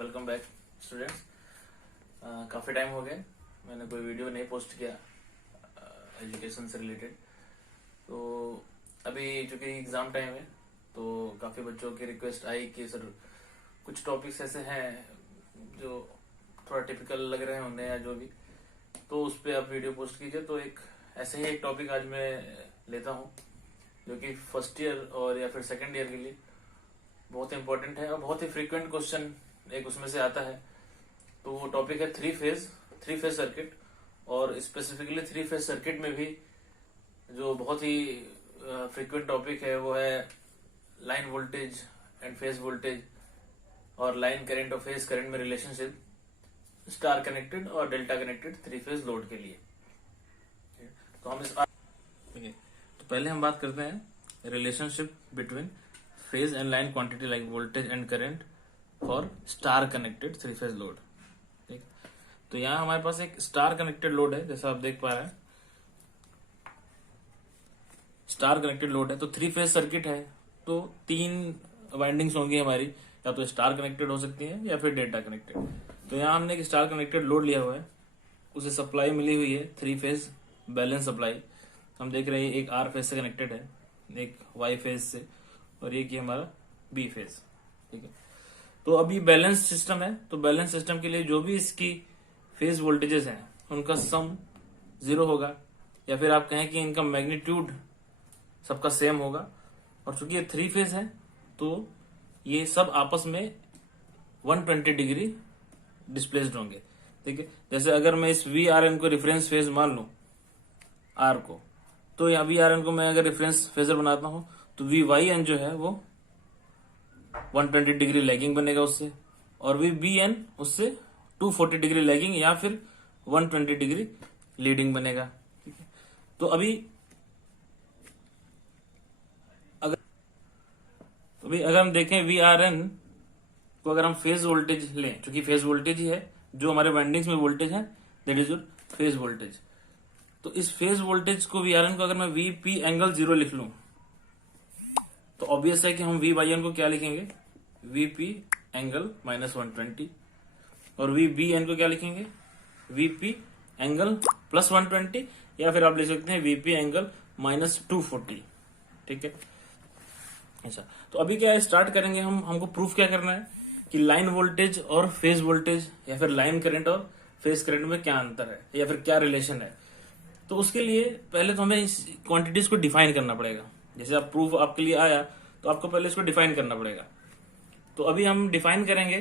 Welcome back students. काफ़ी time हो गया मैंने कोई वीडियो नहीं पोस्ट किया एजुकेशन से रिलेटेड। तो अभी चूंकि एग्ज़ाम टाइम है तो काफ़ी बच्चों की रिक्वेस्ट आई कि सर कुछ टॉपिक्स ऐसे हैं जो थोड़ा टिपिकल लग रहे होंगे या जो भी, तो उस पर आप वीडियो पोस्ट कीजिए। तो एक ऐसे ही एक टॉपिक आज मैं लेता हूँ जो कि फर्स्ट ईयर और या फिर सेकेंड ईयर के लिए बहुत इंपॉर्टेंट है और बहुत ही फ्रीक्वेंट क्वेश्चन एक उसमें से आता है। तो वो टॉपिक है थ्री फेज सर्किट, और स्पेसिफिकली थ्री फेज सर्किट में भी जो बहुत ही फ्रीक्वेंट टॉपिक है वो है line voltage and phase voltage और लाइन करंट और फेज करंट में रिलेशनशिप स्टार कनेक्टेड और delta connected three phase load के लिए। तो हम तो पहले हम बात करते हैं relationship between phase and line quantity like voltage and current for star connected three phase load. ठीक, तो यहाँ हमारे पास एक स्टार कनेक्टेड लोड है, जैसा आप देख पा रहे हैं स्टार कनेक्टेड लोड है। तो थ्री फेज सर्किट है तो तीन वाइंडिंग्स होंगी हमारी, या तो स्टार कनेक्टेड हो सकती है या फिर डेल्टा कनेक्टेड। तो यहाँ हमने एक स्टार कनेक्टेड लोड लिया हुआ है, उसे सप्लाई मिली हुई है थ्री फेज बैलेंस सप्लाई। हम देख रहे हैं एक आर फेज से कनेक्टेड है, एक वाई फेज से, और एक ये हमारा बी फेज। ठीक है, तो अभी बैलेंस सिस्टम है, तो बैलेंस सिस्टम के लिए जो भी इसकी फेज वोल्टेजेस हैं उनका सम 0 होगा, या फिर आप कहें कि इनका मैग्नीट्यूड सबका सेम होगा। और चूंकि ये थ्री फेज है तो ये सब आपस में 120 डिग्री डिस्प्लेस्ड होंगे। ठीक है, जैसे अगर मैं इस वी आर एन को रेफरेंस फेज मान लूं आर को, तो यहाँ वी आर एन को मैं अगर रेफरेंस फेजर बनाता हूं तो वी वाई एन जो है वो 120 डिग्री लैगिंग बनेगा उससे, और वी बी एन उससे 240 डिग्री लैगिंग या फिर 120 डिग्री लीडिंग बनेगा। ठीक है, तो अगर हम देखें वी आर एन को अगर हम फेज वोल्टेज लें, क्योंकि फेज वोल्टेज ही है जो हमारे वाइंडिंग्स में वोल्टेज है, that is your phase voltage. तो इस फेज वोल्टेज को वी आर एन को अगर मैं वी पी एंगल 0 लिख लूं तो ऑब्वियस है कि हम वी बाई एन को क्या लिखेंगे, वी पी एंगल -120, और वी बी एन को क्या लिखेंगे, वी पी एंगल +120, या फिर आप लिख सकते हैं वी पी एंगल -240। ठीक है, ऐसा। तो अभी क्या स्टार्ट करेंगे हमको प्रूफ क्या करना है कि लाइन वोल्टेज और फेज वोल्टेज या फिर लाइन करंट और फेज करंट में क्या अंतर है या फिर क्या रिलेशन है। तो उसके लिए पहले तो हमें इस क्वांटिटीज को डिफाइन करना पड़ेगा। जैसे आप प्रूफ आपके लिए आया तो आपको पहले इसको डिफाइन करना पड़ेगा। तो अभी हम डिफाइन करेंगे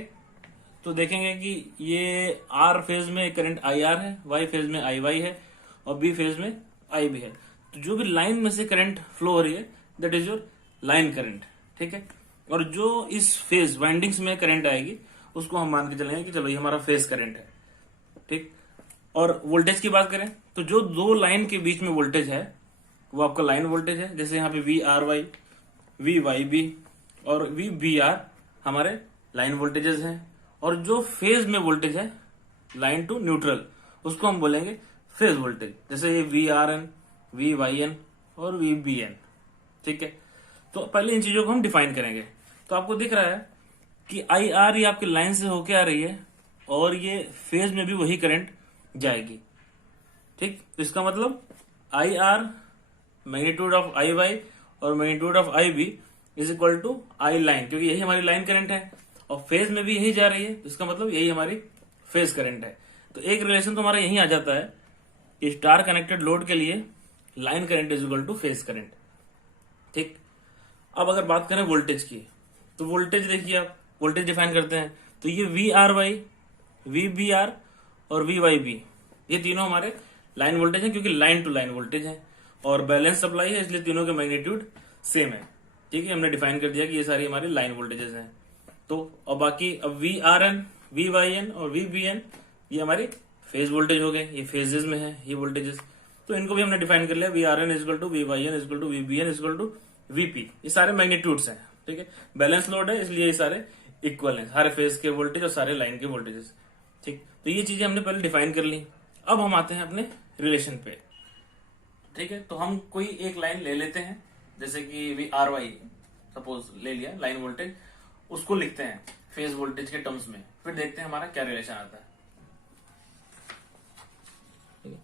तो देखेंगे कि ये आर फेज में करंट आई आर है, वाई फेज में आई वाई है, और बी फेज में आई बी है। तो जो भी लाइन में से करंट फ्लो हो रही है that is your line current. ठीक है, और जो इस फेज वाइंडिंग्स में करंट आएगी उसको हम मान के चलेंगे कि चलो ये हमारा फेज करंट है। ठीक, और वोल्टेज की बात करें तो जो दो लाइन के बीच में वोल्टेज है वो आपका लाइन वोल्टेज है। जैसे यहाँ पे V R Y, V Y B और वी बी आर हमारे लाइन वोल्टेजेस हैं, और जो फेज में वोल्टेज है लाइन टू न्यूट्रल उसको हम बोलेंगे फेज वोल्टेज। जैसे ये V R N, V Y N और वी बी एन। ठीक है, तो पहले इन चीजों को हम डिफाइन करेंगे। तो आपको दिख रहा है कि आई आर ये आपकी लाइन से होके आ रही है और ये फेज में भी वही करंट जाएगी। ठीक, तो इसका मतलब I R magnitude of I Y और magnitude of I B is equal to I line, क्योंकि यही हमारी लाइन करंट है और फेज में भी यही जा रही है, तो इसका मतलब यही हमारी फेज करंट है। तो एक रिलेशन तो हमारा यही आ जाता है कि स्टार कनेक्टेड लोड के लिए line current is equal to phase current. ठीक, अब अगर बात करें वोल्टेज की तो वोल्टेज देखिए, आप वोल्टेज डिफाइन करते हैं तो ये V R Y, V B R और वी वाई बी ये तीनों हमारे लाइन वोल्टेज है, क्योंकि लाइन टू लाइन वोल्टेज है और बैलेंस सप्लाई है, इसलिए तीनों के मैग्नीट्यूड सेम है। ठीक है, हमने डिफाइन कर दिया कि ये सारी हमारी लाइन वोल्टेजेस हैं। तो और बाकी अब V R N, V Y N और वी बी एन ये हमारी फेज वोल्टेज हो गए, ये फेजेस में है ये वोल्टेजेस। तो इनको भी हमने डिफाइन कर लिया, V R N equal to V Y N equal to V B N equal to VP. ये सारे मैग्नीट्यूड्स हैं। ठीक है, बैलेंस लोड है इसलिए ये सारे इक्वल हैं, सारे फेज के वोल्टेज और सारे लाइन के वोल्टेजेस। ठीक, तो ये चीजें हमने पहले डिफाइन कर ली। अब हम आते हैं अपने रिलेशन पे। ठीक है, तो हम कोई एक लाइन ले लेते हैं, जैसे कि वी आर वाई सपोज ले लिया लाइन वोल्टेज, उसको लिखते हैं फेज वोल्टेज के टर्म्स में, फिर देखते हैं हमारा क्या रिलेशन आता है। ठीक है,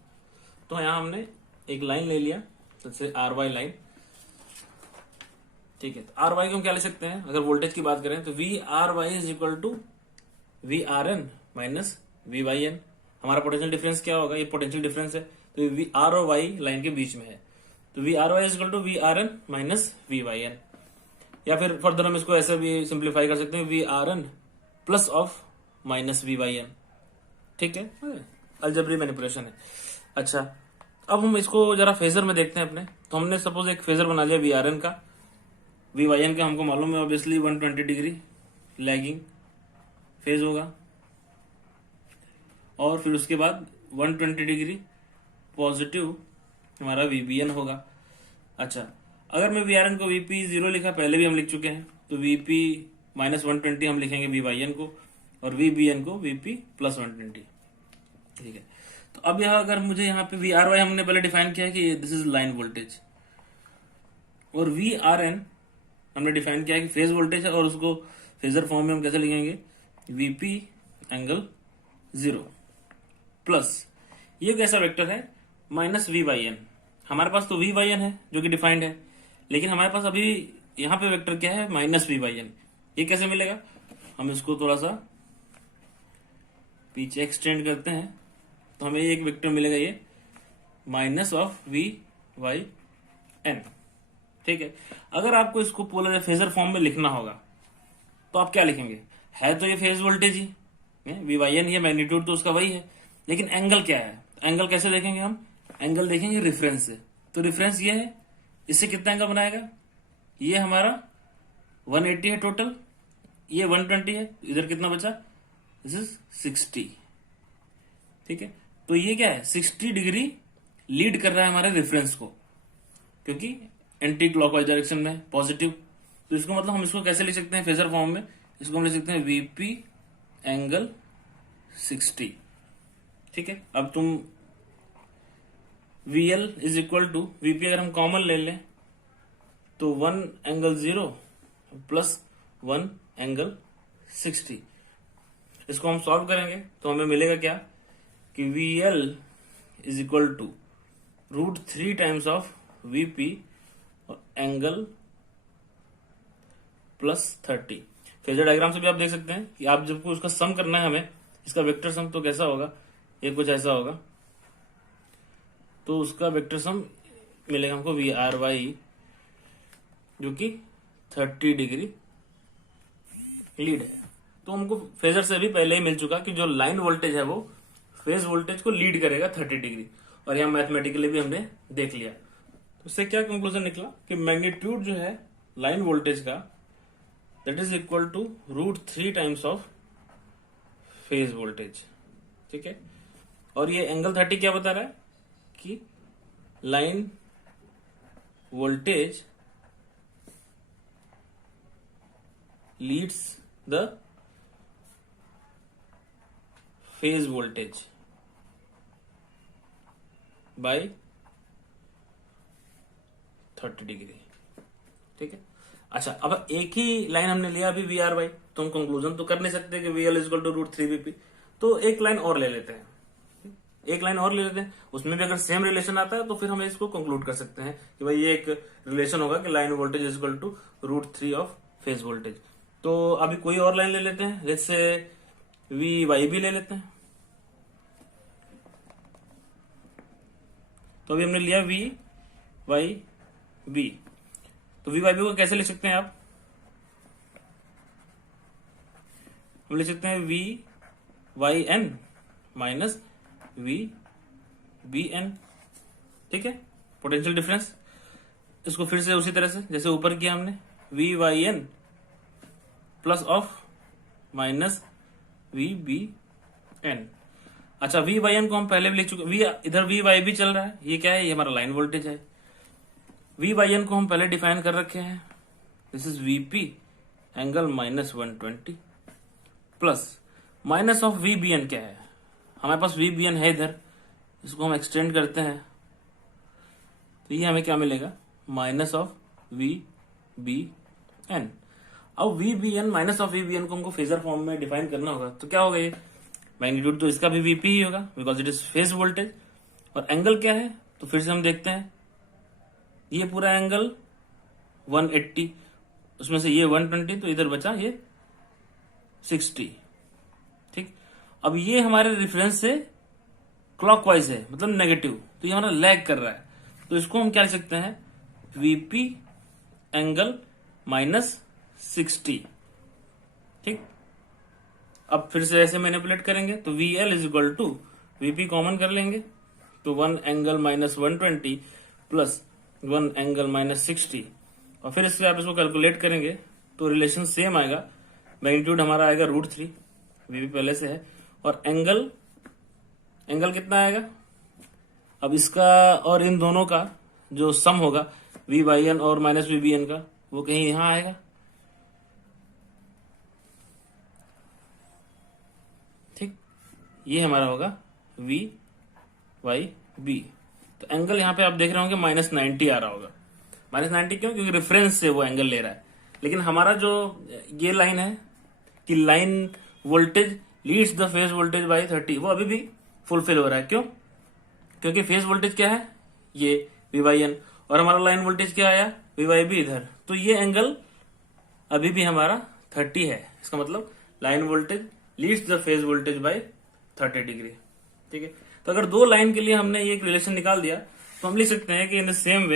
तो यहां हमने एक लाइन ले लिया, जैसे आर वाई लाइन। ठीक है, तो आर वाई को हम क्या ले सकते हैं, अगर वोल्टेज की बात करें तो V R Y is equal to V R N minus V Y N. हमारा पोटेंशियल डिफरेंस क्या होगा, ये पोटेंशियल डिफरेंस है, तो वी आर और वाई लाइन के बीच में है, तो V R Y is equal to V R N minus V Y N. या फिर फर्दर हम इसको ऐसा भी सिंप्लीफाई कर सकते हैं, V R N plus of minus V Y N. ठीक है, अलजेब्रिक मैनिपुलेशन है। अच्छा, अब हम इसको जरा फेजर में देखते हैं अपने। तो हमने सपोज एक फेजर बना लिया वी आर एन का, वी वाई एन का हमको मालूम है ऑब्वियसली 120 डिग्री लैगिंग फेज होगा, और फिर उसके बाद 120 डिग्री पॉजिटिव हमारा वीबीएन होगा। अच्छा, अगर मैं वीआरएन को वीपी 0 लिखा, पहले भी हम लिख चुके हैं, तो वीपी माइनस 120 हम लिखेंगे वीवाईएन को, और वीबीएन को वीपी प्लस 120। ठीक है, तो अब यह अगर मुझे यहाँ पे वी आर वाई हमने पहले डिफाइन किया है कि दिस इज लाइन वोल्टेज, और वी आर एन हमने डिफाइन किया है कि फेज वोल्टेज है, और उसको फेजर फॉर्म में हम कैसे लिखेंगे, वीपी एंगल 0 प्लस ये कैसा वेक्टर है माइनस वी वाई एन। हमारे पास तो वी वाई एन है जो कि डिफाइंड है, लेकिन हमारे पास अभी यहाँ पे वेक्टर क्या है, माइनस वी वाई एन। ये कैसे मिलेगा, हम इसको थोड़ा सा पीछे एक्सटेंड करते हैं, तो हमें एक वेक्टर मिलेगा, ये minus of V Y N. ठीक है, अगर आपको इसको पोलर फेजर फॉर्म में लिखना होगा तो आप क्या लिखेंगे, है तो ये फेज वोल्टेज ही, वी वाई एन ही है, मैग्नीट्यूड तो उसका वही है, लेकिन एंगल क्या है, एंगल कैसे देखेंगे हम, एंगल देखेंगे रेफरेंस से। तो रेफरेंस ये है, इससे कितना एंगल बनाएगा, ये हमारा 180 है टोटल, ये 120 है, इधर कितना बचा, दिस इज 60। ठीक है, तो ये क्या है, 60 डिग्री लीड कर रहा है हमारे रेफरेंस को, क्योंकि एंटी क्लॉकवाइज डायरेक्शन में पॉजिटिव। तो इसको मतलब हम इसको कैसे लिख सकते हैं फेजर फॉर्म में, इसको हम लिख सकते हैं वीपी एंगल 60। ठीक है, अब तुम VL is equal to VP अगर हम कॉमन ले लें तो 1 एंगल 0 प्लस 1 एंगल 60। इसको हम सॉल्व करेंगे तो हमें मिलेगा क्या कि VL is equal to √3 times of VP और एंगल प्लस 30। फेजर डायग्राम से भी आप देख सकते हैं कि आप जब उसका सम करना है हमें, इसका वेक्टर सम, तो कैसा होगा, ये कुछ ऐसा होगा। तो उसका वेक्टर सम मिलेगा हमको वी आर वाई, जो कि 30 डिग्री लीड है। तो हमको फेजर से भी पहले ही मिल चुका कि जो लाइन वोल्टेज है वो फेज वोल्टेज को लीड करेगा 30 डिग्री, और यहाँ मैथमेटिकली भी हमने देख लिया। तो इससे क्या कंक्लूजन निकला कि मैग्नीट्यूड जो है लाइन वोल्टेज का, that is equal to √3 times of phase voltage. ठीक है, और ये एंगल 30 क्या बता रहा है कि line voltage leads the phase voltage by 30 degree. ठीक है, अच्छा, अब एक ही लाइन हमने लिया अभी वी आर वाई, तो हम कंक्लूजन तो कर नहीं सकते कि V L is equal to √3 VP, तो एक लाइन और ले लेते हैं, एक लाइन और ले लेते हैं, उसमें भी अगर सेम रिलेशन आता है तो फिर हम इसको कंक्लूड कर सकते हैं कि भाई ये एक रिलेशन होगा कि line voltage is equal to √3 ऑफ फेज वोल्टेज। तो अभी कोई और लाइन ले लेते हैं, जैसे वी वाई भी ले लेते हैं। तो अभी हमने लिया वी वाई बी, तो वी वाई बी को कैसे लिख सकते हैं आप, हम लिख सकते हैं V Y N minus V B N. ठीक है, पोटेंशियल डिफरेंस, इसको फिर से उसी तरह से जैसे ऊपर किया हमने, V Y N plus of minus V B N. अच्छा, वी वाई एन को हम पहले भी लिख चुके, वी इधर वी वाई भी चल रहा है, ये क्या है, ये हमारा लाइन वोल्टेज है। वी वाई एन को हम पहले डिफाइन कर रखे हैं, this is VP angle minus 120 plus minus of V B N क्या है, हमारे पास वी बी एन है इधर, इसको हम एक्सटेंड करते हैं तो ये हमें क्या मिलेगा, minus of V B N. अब वीबीएन माइनस ऑफ वीबीएन को हमको फेजर फॉर्म में डिफाइन करना होगा, तो क्या होगा, ये मैग्नीट्यूड तो इसका भी वीपी ही होगा because it is phase voltage, और एंगल क्या है, तो फिर से हम देखते हैं, ये पूरा एंगल 180, उसमें से ये 120, तो इधर बचा ये 60। ठीक, अब ये हमारे रेफरेंस से क्लॉकवाइज है, मतलब नेगेटिव, तो ये हमारा लैग कर रहा है, तो इसको हम क्या लिख सकते हैं, वीपी एंगल माइनस 60। ठीक, अब फिर से ऐसे मैनिपुलेट करेंगे, तो V L is equal to VP common कर लेंगे, तो 1 angle minus 120 plus 1 angle minus 60, और फिर इससे आप इसको कैलकुलेट करेंगे तो रिलेशन सेम आएगा, मैग्नीट्यूड हमारा आएगा √3, वीपी पहले से है, और एंगल कितना आएगा, अब इसका और इन दोनों का जो सम होगा वी बाई एन और माइनस वी बी एन का, वो कहीं यहां आएगा। ठीक, ये हमारा होगा वी बाई बी, तो एंगल यहां पे आप देख रहे होंगे -90 आ रहा होगा। -90 क्यों, क्योंकि रेफरेंस से वो एंगल ले रहा है, लेकिन हमारा जो ये लाइन है कि line voltage leads the phase voltage by 30, वो अभी भी फुलफिल हो रहा है। क्यों, क्योंकि फेज वोल्टेज क्या है, ये वी बाई एन, और हमारा लाइन वोल्टेज क्या आया, वी बाई बी इधर, तो ये एंगल अभी भी हमारा 30 है। इसका मतलब line voltage leads the phase voltage by 30 degree. ठीक है, तो अगर दो लाइन के लिए हमने ये एक रिलेशन निकाल दिया, तो हम लिख सकते हैं कि in the same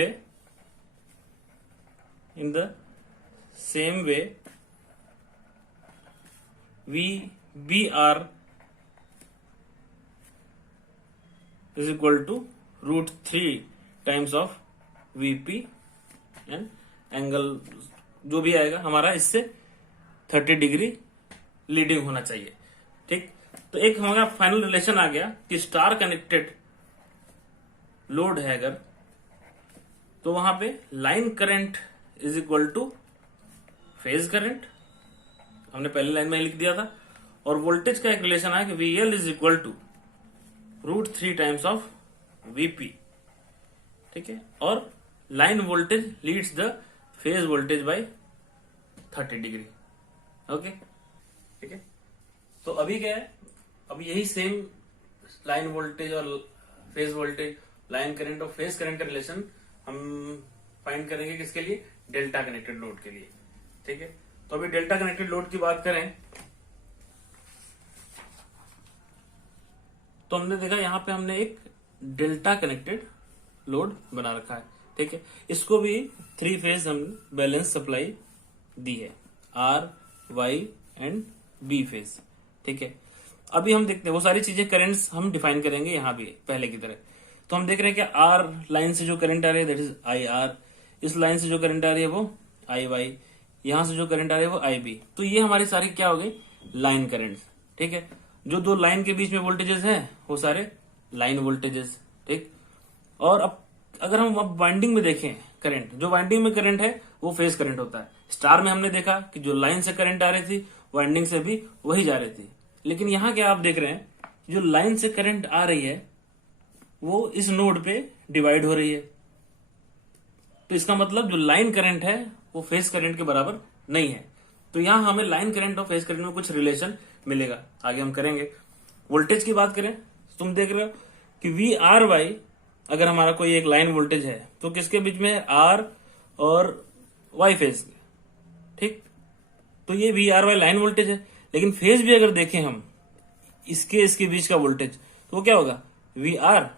way V B R is equal to √3 times of VP, and angle जो भी आएगा हमारा इससे 30 डिग्री लीडिंग होना चाहिए। ठीक, तो एक हमारा फाइनल रिलेशन आ गया कि स्टार कनेक्टेड लोड है अगर, तो वहां पे line current is equal to phase current, हमने पहली लाइन में ही लिख दिया था, और वोल्टेज का एक रिलेशन आया कि V L is equal to √3 times of VP. ठीक है, और line voltage leads the phase voltage by 30 degree. Okay, ठीक है, तो अभी क्या है, अब यही सेम लाइन वोल्टेज और फेज वोल्टेज, लाइन करंट और फेज करंट का रिलेशन हम फाइंड करेंगे किसके लिए, डेल्टा कनेक्टेड लोड के लिए। ठीक है, तो अभी डेल्टा कनेक्टेड लोड की बात करें तो हमने देखा यहां पे हमने एक डेल्टा कनेक्टेड लोड बना रखा है। ठीक है, इसको भी 3 फेज हम बैलेंस सप्लाई दी है, R Y and B phase. ठीक है, अभी हम देखते हैं वो सारी चीजें करंट्स हम डिफाइन करेंगे यहां भी पहले की तरह। तो हम देख रहे हैं कि आर लाइन से जो करंट आ रही है दैट इज आई आर, इस लाइन से जो करंट आ रही है वो आई वाई, यहां से जो करंट आ रही है वो आई बी। तो ये हमारी सारी क्या हो गई, लाइन करंट्स। ठीक है, जो दो लाइन के बीच में वोल्टेजेस हैं वो सारे लाइन वोल्टेजेस। ठीक, और अब अगर हम अब वाइंडिंग में देखें करंट, जो वाइंडिंग में करंट है वो फेज करंट होता है। स्टार में हमने देखा कि जो लाइन से करंट आ रही थी वाइंडिंग से भी वही जा रही थी, लेकिन यहां क्या आप देख रहे हैं, जो लाइन से करंट आ रही है वो इस नोड पे डिवाइड हो रही है, तो इसका मतलब जो लाइन करंट है वो फेज करंट के बराबर नहीं है। तो यहां हमें लाइन करंट और फेज करंट में कुछ रिलेशन मिलेगा, आगे हम करेंगे। वोल्टेज की बात करें, तुम देख रहे हो कि वी आर वाई, अगर हमारा कोई एक लाइन वोल्टेज है तो किसके बीच में है, आर और वाई फेज। ठीक, तो ये V R Y line voltage है, लेकिन फेज भी अगर देखें हम इसके बीच का वोल्टेज, तो वो क्या होगा, वी आर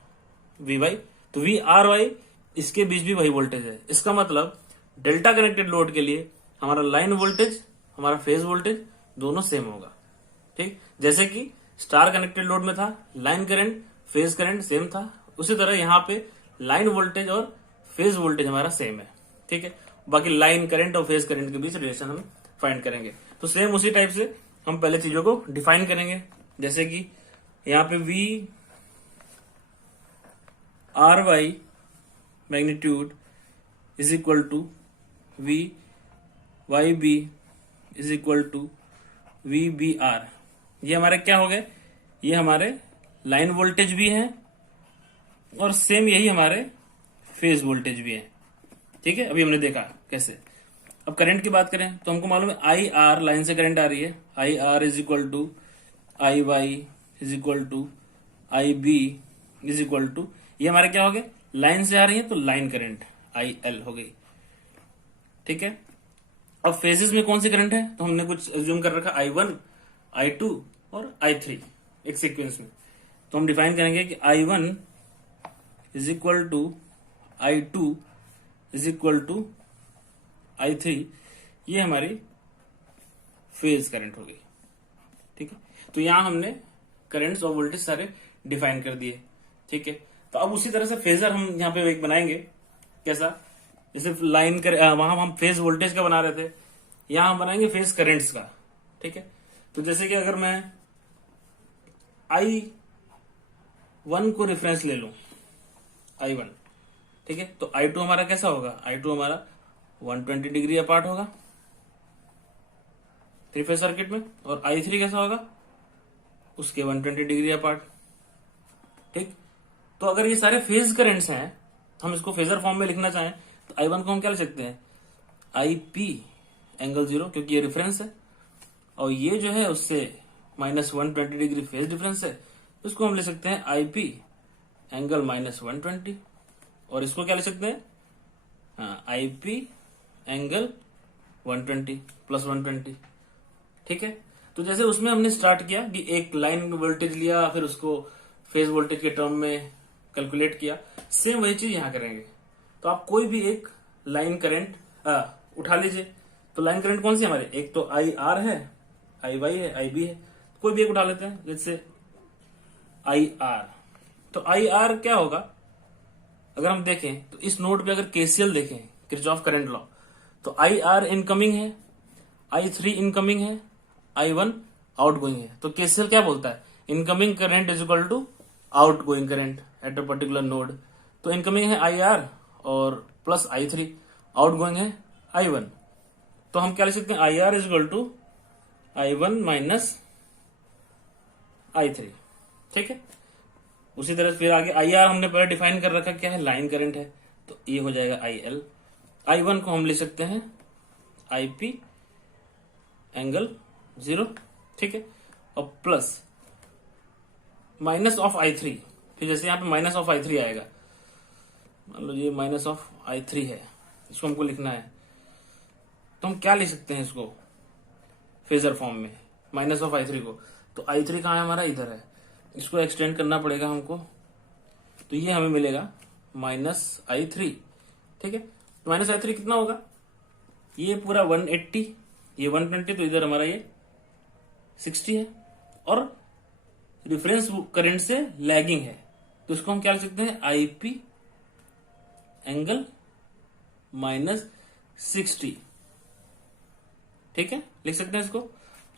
वी वाई, तो वी आर वाई इसके बीच भी वही वोल्टेज है। इसका मतलब डेल्टा कनेक्टेड लोड के लिए हमारा लाइन वोल्टेज हमारा फेज वोल्टेज दोनों सेम होगा। ठीक, जैसे कि स्टार कनेक्टेड लोड में था line current phase current same था, उसी तरह यहाँ पे लाइन वोल्टेज और फेज वोल्टेज हमारा सेम है। ठीक है, बाकी लाइन करंट और फेज करंट के बीच रिलेशन हम फाइंड करेंगे। तो सेम उसी टाइप से हम पहले चीजों को डिफाइन करेंगे, जैसे कि यहाँ पे V R Y magnitude is equal to V Y B is equal to V B R. ये हमारे क्या हो गए, ये हमारे लाइन वोल्टेज भी हैं और सेम यही हमारे फेज वोल्टेज भी है। ठीक है, अभी हमने देखा कैसे। अब करंट की बात करें तो हमको मालूम है आई आर, लाइन से करंट आ रही है, I R is equal to I Y is equal to I B is equal to, ये हमारे क्या हो गए, लाइन से आ रही है तो लाइन करंट आई एल हो गई। ठीक है, अब फेजेस में कौन सी करंट है, तो हमने कुछ एज्यूम कर रखा आई वन, आई टू और आई थ्री एक सीक्वेंस में। तो हम डिफाइन करेंगे कि I one is equal to I two is equal to I three, ये हमारी फेज करंट होगी। ठीक है, तो यहां हमने करंट्स और वोल्टेज सारे डिफाइन कर दिए। ठीक है, तो अब उसी तरह से फेजर हम यहाँ पे एक बनाएंगे, कैसा, जैसे लाइन कर वहां हम फेज वोल्टेज का बना रहे थे, यहां हम बनाएंगे फेज करंट्स का। ठीक है, तो जैसे कि अगर मैं आई वन को रेफरेंस ले लूं, आई वन, ठीक है, तो आई टू हमारा कैसा होगा, आई टू हमारा 120 डिग्री अपार्ट होगा थ्री फेज सर्किट में, और आई थ्री कैसा होगा, उसके 120 डिग्री अपार्ट। ठीक, तो अगर ये सारे फेज करंट्स हैं, हम इसको फेजर फॉर्म में लिखना चाहें तो आई वन को हम क्या लिख सकते हैं, आई पी एंगल 0, क्योंकि ये रेफरेंस है, और ये जो है उससे -120 डिग्री फेज डिफरेंस है, इसको हम ले सकते हैं आई पी एंगल -120, और इसको क्या ले सकते हैं, आई पी एंगल 120 प्लस 120। ठीक है, तो जैसे उसमें हमने स्टार्ट किया कि एक लाइन वोल्टेज लिया, फिर उसको फेज वोल्टेज के टर्म में कैलकुलेट किया, सेम वही चीज यहां करेंगे। तो आप कोई भी एक लाइन करंट उठा लीजिए, तो लाइन करंट कौन सी हमारे, एक तो आई आर है, आई वाई है, आई बी है, कोई भी एक उठा लेते हैं, जैसे आई आर। तो आई आर क्या होगा, अगर हम देखें तो इस नोड पे अगर केसीएल देखें, किरचॉफ करंट लॉ, तो आई आर इनकमिंग है, आई थ्री इनकमिंग है, आई वन आउट गोइंग है। तो केसीएल क्या बोलता है, incoming current is equal to outgoing current at a particular node. तो इनकमिंग है आई आर और plus I three, outgoing है आई वन। तो हम क्या लिख सकते हैं, I R is equal to I one minus I three. ठीक है, उसी तरह फिर आगे आई आर हमने पहले डिफाइन कर रखा क्या है, लाइन करंट है, तो ये हो जाएगा आई एल। आई वन को हम ले सकते हैं आई पी एंगल 0। ठीक है, और plus minus of I three, फिर जैसे यहां पे माइनस ऑफ आई थ्री आएगा, मान लो ये माइनस ऑफ आई थ्री है, इसको हमको लिखना है, तो हम क्या लिख सकते हैं इसको फेजर फॉर्म में, माइनस ऑफ आई थ्री को, तो आई थ्री कहां है हमारा, इधर है, इसको एक्सटेंड करना पड़ेगा हमको, तो ये हमें मिलेगा माइनस आई थ्री। ठीक है, तो माइनस आई थ्री कितना होगा, ये पूरा 180, ये 120, तो इधर हमारा ये 60 है, और रिफरेंस करंट से लैगिंग है, तो इसको हम क्या लिख सकते हैं, आई पी एंगल -60। ठीक है, लिख सकते हैं इसको।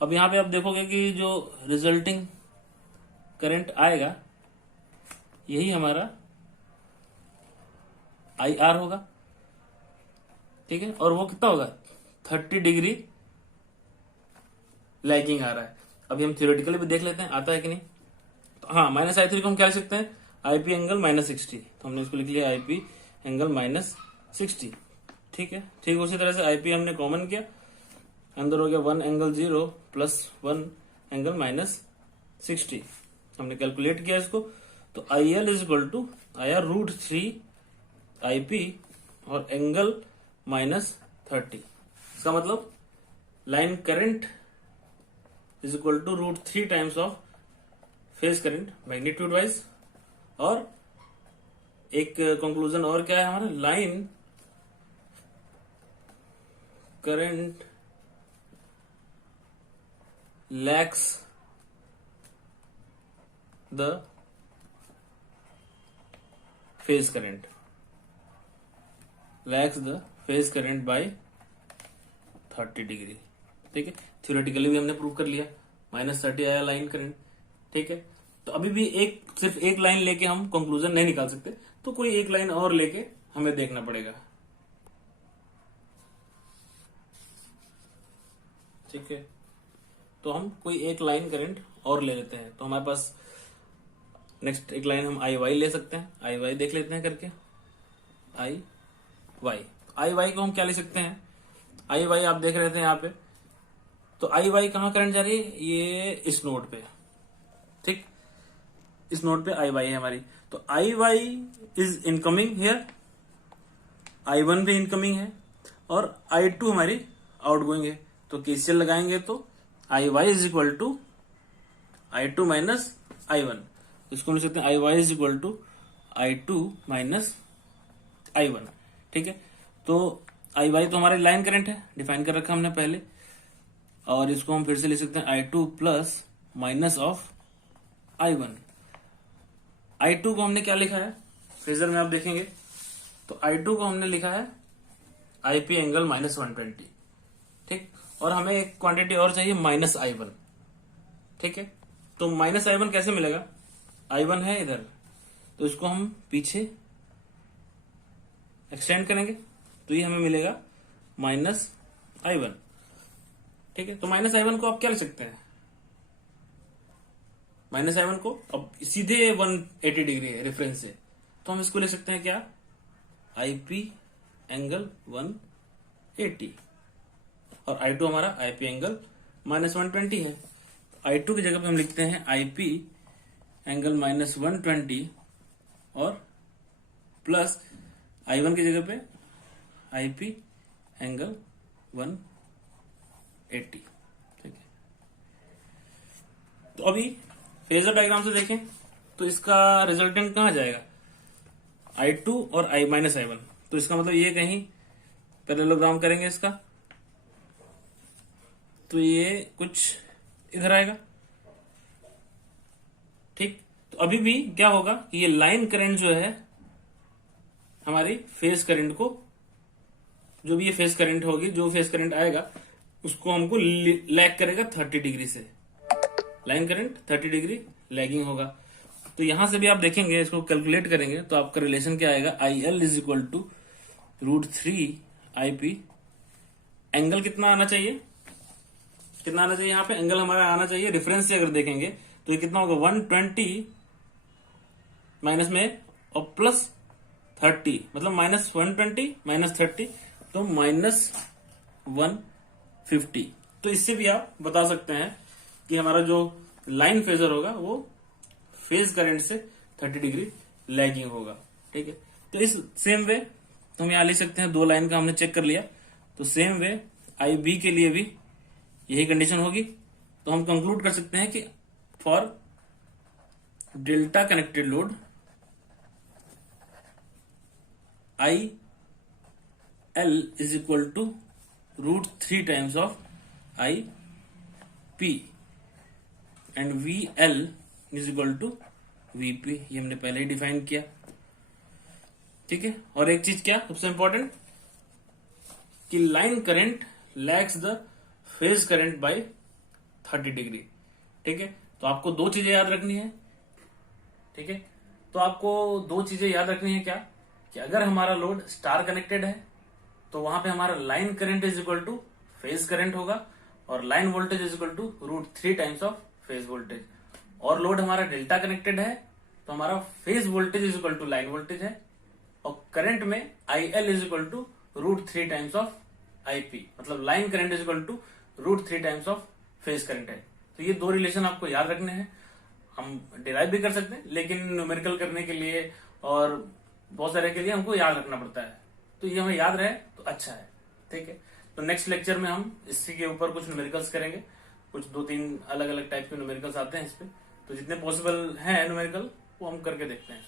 अब यहां पे आप देखोगे कि जो रिजल्टिंग करंट आएगा यही हमारा आई आर होगा। ठीक है, और वो कितना होगा, 30 डिग्री लैगिंग आ रहा है। अभी हम थियोरेटिकली भी देख लेते हैं आता है कि नहीं। तो हाँ, माइनस आई थ्री को हम क्या लिख सकते हैं, आई पी एंगल -60, तो हमने इसको लिख लिया आई पी एंगल -60। ठीक है, ठीक उसी तरह से आई पी हमने कॉमन किया, अंदर हो गया 1 एंगल 0 प्लस 1 एंगल -60, हमने कैलकुलेट किया इसको, तो I L is equal to I R √3 I P और एंगल -30। इसका मतलब line current is equal to √3 times of phase current magnitude wise. और एक कंक्लूजन और क्या है हमारा, line current lags the phase current, lags the phase current by 30 degree. ठीक है, थ्योरेटिकली भी हमने प्रूव कर लिया, -30 आया लाइन करंट। ठीक है, तो अभी भी सिर्फ एक लाइन लेके हम कंक्लूजन नहीं निकाल सकते, तो कोई एक लाइन और लेके हमें देखना पड़ेगा। ठीक है, तो हम कोई एक लाइन करंट और ले लेते हैं, तो हमारे पास नेक्स्ट एक लाइन हम आई वाई ले सकते हैं, आई वाई देख लेते हैं करके, आई वाई को हम क्या ले सकते हैं, आई वाई आप देख रहे थे यहाँ पे, तो आई वाई कहाँ करंट जा रही है, ये इस नोड पे, ठीक, इस नोड पे आई वाई है हमारी। तो I Y is incoming here, I one भी इनकमिंग है और आई टू हमारी आउटगोइंग है। तो केसीएल लगाएंगे तो I Y is equal to I two minus I one, इसको लिख सकते हैं I Y is equal to I two minus I one, ठीक है। तो आई वाई तो हमारे लाइन करंट है, डिफाइन कर रखा हमने पहले, और इसको हम फिर से लिख सकते हैं I two plus minus of I one. I two को हमने क्या लिखा है फेजर में आप देखेंगे, तो आई टू को हमने लिखा है आई पी एंगल माइनस 120, ठीक, और हमें एक क्वांटिटी और चाहिए माइनस आई वन, ठीक है। तो माइनस आई वन कैसे मिलेगा, आई वन है इधर, तो इसको हम पीछे एक्सटेंड करेंगे तो ये हमें मिलेगा माइनस आई वन, ठीक है। तो माइनस आई वन को आप क्या लिख सकते हैं, माइनस आई वन को अब सीधे 180 डिग्री है रेफरेंस से, तो हम इसको ले सकते हैं क्या, आई पी एंगल 180, और आई टू हमारा आई पी एंगल माइनस 120 है। आई टू की जगह पे हम लिखते हैं आई पी एंगल माइनस 120 और प्लस आई वन की जगह पे आई पी एंगल 180, ठीक है। तो अभी फेजर डायग्राम से देखें तो इसका रिजल्टेंट कहां जाएगा, आई टू और आई माइनस आई वन, तो इसका मतलब ये कहीं पैरेललोग्राम करेंगे इसका, तो ये कुछ इधर आएगा, ठीक। तो अभी भी क्या होगा कि ये लाइन करंट जो है हमारी फेज करंट को, जो भी ये फेज करंट होगी, जो फेज करंट आएगा उसको हमको लैग करेगा 30 डिग्री से, लाइन करंट 30 डिग्री लैगिंग होगा। तो यहां से भी आप देखेंगे, इसको कैलकुलेट करेंगे तो आपका रिलेशन क्या आएगा, I L is equal to √3 I P, angle कितना आना चाहिए, कितना आना चाहिए, यहाँ पे एंगल हमारा आना चाहिए रेफरेंस से अगर देखेंगे तो ये कितना होगा 120 माइनस में और प्लस 30, मतलब माइनस 120 माइनस 30, तो माइनस 150। तो इससे भी आप बता सकते हैं कि हमारा जो लाइन फेजर होगा वो फेज करंट से 30 डिग्री लैगिंग होगा, ठीक है। तो इस सेम वे तो हम यहां लिख सकते हैं, दो लाइन का हमने चेक कर लिया, तो सेम वे आई बी के लिए भी यही कंडीशन होगी। तो हम कंक्लूड कर सकते हैं कि for delta connected load I L is equal to √3 times of I P and V L is equal to VP, ये हमने पहले ही डिफाइन किया, ठीक है। और एक चीज क्या सबसे इंपॉर्टेंट, कि line current lags the phase current by 30 degree, ठीक है। तो आपको दो चीजें याद रखनी है, ठीक है। तो आपको दो चीजें याद रखनी है क्या, कि अगर हमारा लोड स्टार कनेक्टेड है तो वहां पे हमारा line current is equal to phase current होगा, और line voltage is equal to √3 times of phase voltage. और लोड हमारा डेल्टा कनेक्टेड है तो हमारा phase voltage is equal to line voltage है, और करंट में I L is equal to √3 times of I P, मतलब line current is equal to √3 times of phase current है। तो ये दो रिलेशन आपको याद रखने हैं, हम डिराइव भी कर सकते हैं, लेकिन न्यूमेरिकल करने के लिए और बहुत सारे के लिए हमको याद रखना पड़ता है, तो ये हमें याद रहे तो अच्छा है, ठीक है। तो नेक्स्ट लेक्चर में हम इसी के ऊपर कुछ न्यूमेरिकल्स करेंगे, कुछ 2-3 अलग अलग टाइप के न्यूमेरिकल्स आते हैं इस पे, तो जितने पॉसिबल हैं न्यूमेरिकल वो हम करके देखते हैं।